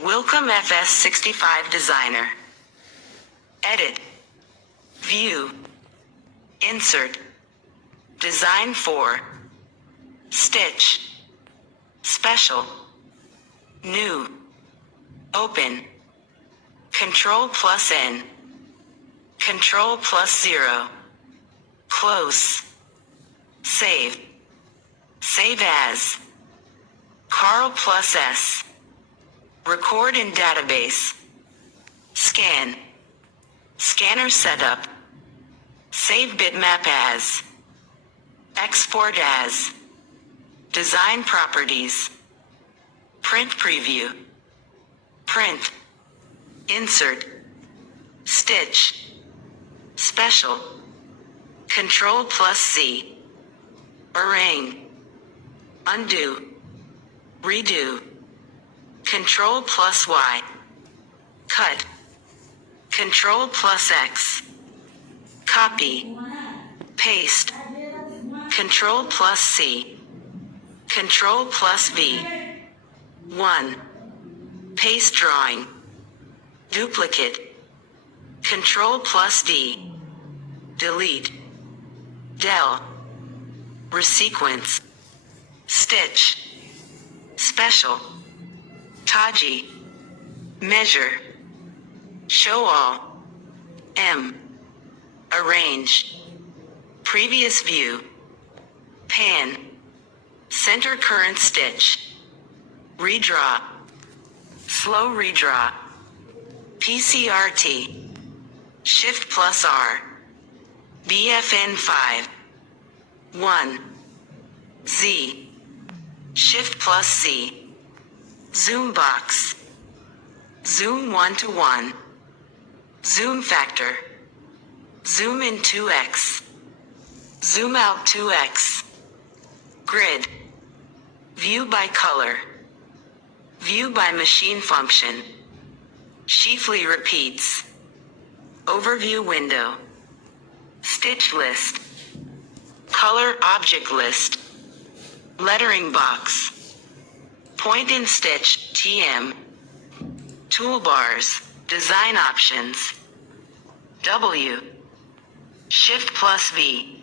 Wilcom FS65 Designer. Edit. View. Insert. Design for. Stitch. Special. New. Open. Control plus N. Control plus 0. Close. Save. Save as. Carl plus S. Record in database. Scan. Scanner setup. Save bitmap as. Export as. Design properties. Print preview. Print. Insert. Stitch. Special. Control plus C. Arrange. Undo. Redo. Control plus Y. Cut. Control plus X. Copy. Paste. Control plus C. Control plus V. 1. Paste drawing. Duplicate. Control plus D. Delete. Del. Resequence. Stitch. Special. Taji. Measure. Show all. M. Arrange. Previous view. Pan. Center current stitch. Redraw. Slow redraw. PCRT. Shift plus R. BFN 5. 1. Z. Shift plus C. Zoom box. Zoom 1 to 1. Zoom factor. Zoom in 2x. Zoom out 2x. Grid. View by color. View by machine function. Chiefly repeats. Overview window. Stitch list. Color object list. Lettering box. Point and stitch TM. Toolbars. Design options. W. Shift plus V.